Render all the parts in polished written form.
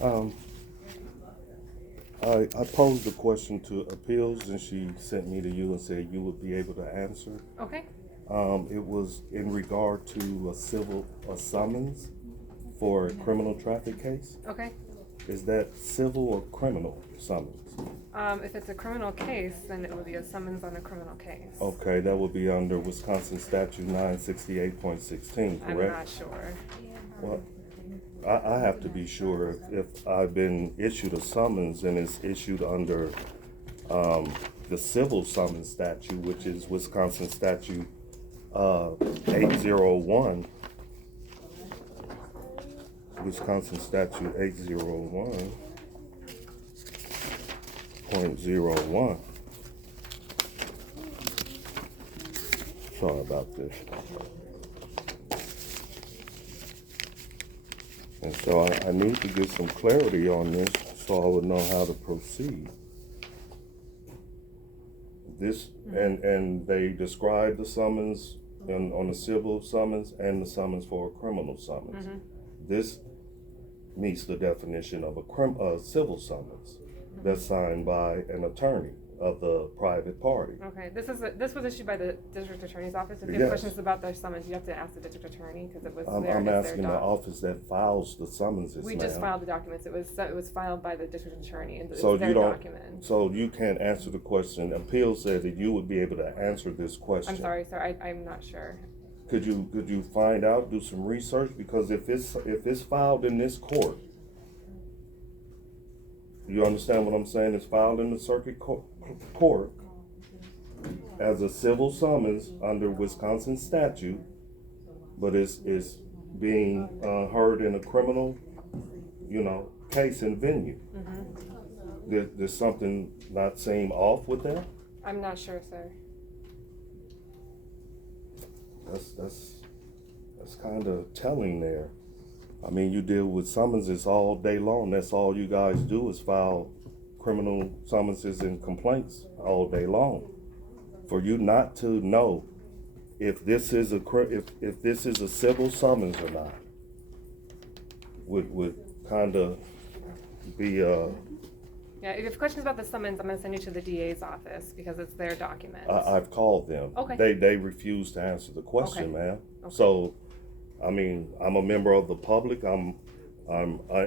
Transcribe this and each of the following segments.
Um, I posed a question to appeals, and she sent me to you and said you would be able to answer. Okay. It was in regard to a summons for a criminal traffic case. Okay. Is that civil or criminal summons? If it's a criminal case, then it would be a summons on a criminal case. Okay, that would be under Wisconsin Statute 968.16, correct? I'm not sure. Well, I have to be sure if I've been issued a summons and it's issued under the civil summons statute, which is Wisconsin Statute 801. Wisconsin Statute 801.01. Sorry about this. And so I need to get some clarity on this so I would know how to proceed. This and they describe the summons on the civil summons and the summons for a criminal summons. Mm-hmm. This meets the definition of a civil summons that's signed by an attorney of the private party. Okay. This was issued by the district attorney's office. If you have Yes. questions about their summons, you have to ask the district attorney because it was I'm asking the office that files the summonses. We just filed the documents. It was filed by the district attorney, and So it's their you don't. document. So you can't answer the question. Appeal said that you would be able to answer this question. I'm sorry, sir. I'm not sure. Could you find out, do some research? Because if it's filed in this court, you understand what I'm saying? It's filed in the circuit court as a civil summons under Wisconsin statute, but it's being heard in a criminal, case and venue. Mm-hmm. There's something not seem off with that? I'm not sure, sir. That's kind of telling there. I mean, you deal with summonses all day long. That's all you guys do is file criminal summonses and complaints all day long. For you not to know if this is if this is a civil summons or not would kind of be Yeah, if you have questions about the summons, I'm going to send you to the DA's office because it's their document. I've called them. Okay. They refuse to answer the question, Okay. ma'am. Okay. So, I mean, I'm a member of the public. I'm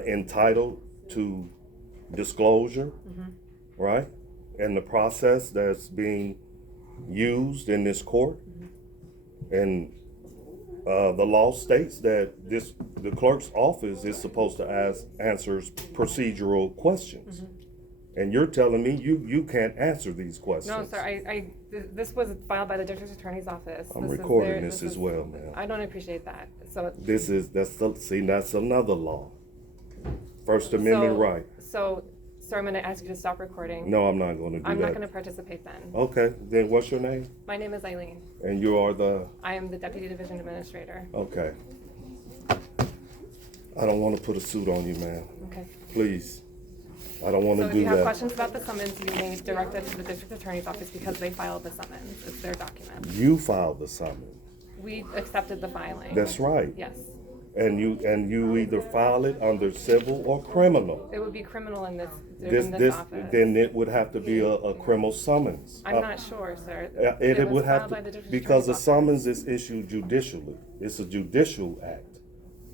entitled to disclosure, right? And the process that's being used in this court, and the law states that the clerk's office is supposed to answer procedural questions. And you're telling me you can't answer these questions. No, sir. This was filed by the district attorney's office. I'm This is recording this as well, ma'am. I don't appreciate that. So That's another law. First Amendment right. So, sir, I'm going to ask you to stop recording. No, I'm not going to do I'm that. not going to participate then. Okay, then what's your name? My name is Eileen. And you are the. I am the deputy division administrator. Okay. I don't want to put a suit on you, ma'am. Okay. Please. I don't want So to if do you have that. questions about the summons, you may direct that to the district attorney's office because they filed the summons. It's their document. You filed the summons. We accepted the filing. That's right. Yes. And you either file it under civil or criminal. It would be criminal in this office. Then it would have to be a criminal summons. I'm not sure, sir. It would was have filed to, by the district because a attorney's summons is issued judicially. It's a judicial act.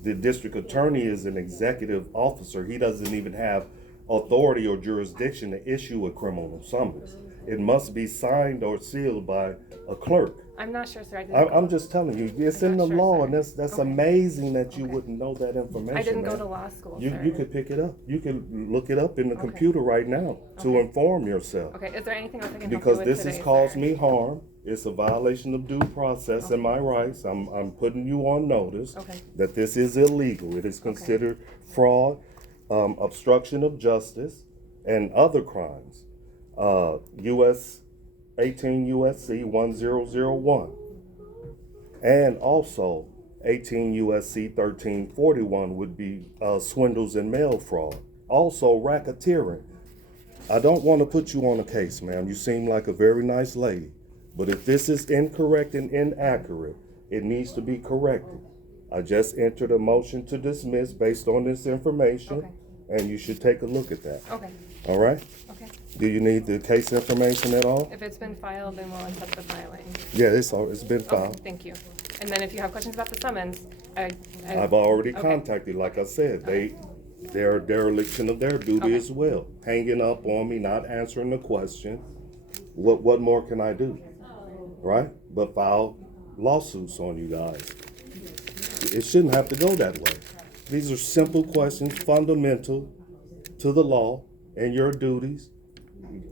The district attorney is an executive officer. He doesn't even have authority or jurisdiction to issue a criminal summons. It must be signed or sealed by a clerk. I'm not sure, sir. I'm just telling you, it's in the not sure, law, sir. and that's Okay. amazing that you Okay. wouldn't know that information. I didn't go man. to law school, You sir. could pick it up. You can look it up in the Okay. computer right now to Okay. inform yourself. Okay, is there anything else I can Because help you with this today, has caused sir? me harm. It's a violation of due process and my rights. I'm putting you on notice Okay. that this is illegal. It is considered fraud, obstruction of justice, and other crimes. 18 USC 1001. And also 18 USC 1341 would be swindles and mail fraud. Also racketeering. I don't want to put you on a case, ma'am. You seem like a very nice lady. But if this is incorrect and inaccurate, it needs to be corrected. I just entered a motion to dismiss based on this information. Okay. and you should take a look at that. Okay, All right? okay. Do you need the case information at all? If it's been filed, then we'll accept the filing. Yeah, it's been Okay, filed. thank you. And then if you have questions about the summons, I've already okay. contacted, like I said, they're a dereliction of their duty Okay. as well. Hanging up on me, not answering the question. What more can I do? Right? But file lawsuits on you guys. It shouldn't have to go that way. These are simple questions, fundamental to the law and your duties.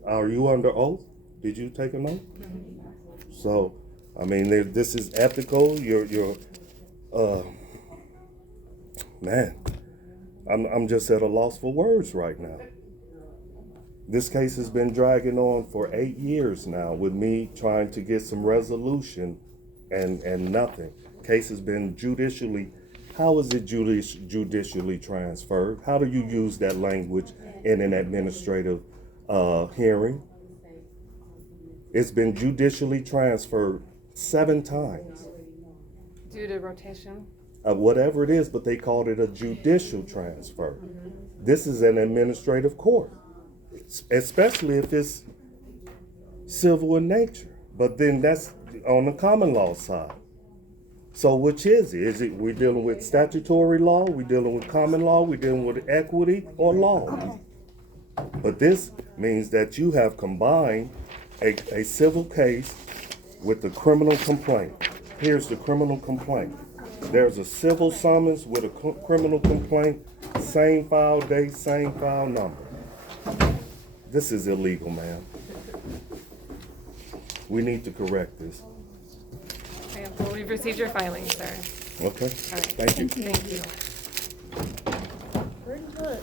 Are you under oath? Did you take an oath? So, I mean, this is ethical. Man, I'm just at a loss for words right now. This case has been dragging on for 8 years now with me trying to get some resolution and nothing. Case has been judicially, how is it judicially transferred? How do you use that language in an administrative hearing? It's been judicially transferred 7 times. Due to rotation? Whatever it is, but they called it a judicial transfer. This is an administrative court, especially if it's civil in nature. But then that's on the common law side. So which is it? Is it we're dealing with statutory law, we're dealing with common law, we're dealing with equity or law? But this means that you have combined a civil case with the criminal complaint. Here's the criminal complaint. There's a civil summons with a criminal complaint, same file date, same file number. This is illegal, man. We need to correct this. Okay, well, we've received your filing, sir. Okay? All right. Thank you. Thank you. Pretty good.